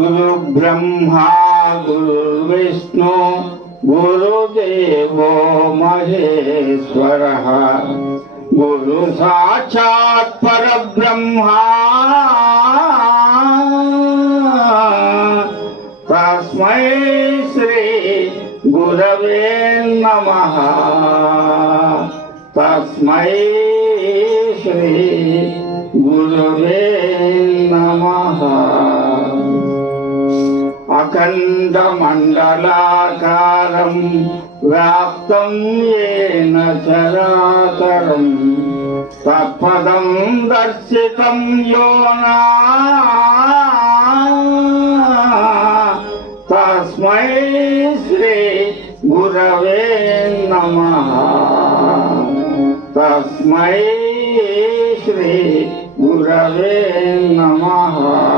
गुरु ब्रह्मा गुरु विष्णु गुरुदेवो महेश्वरः गुरु साक्षात् परब्रह्मा तस्मै श्री गुरवे नमः तस्मै श्री गुरवे नमः। अखण्डमण्डलाकारं व्याप्तं येन चराचरं तत्पदं दर्शितं योना तस्मै श्री गुरवे नमः तस्मै श्री गुरवे नमः।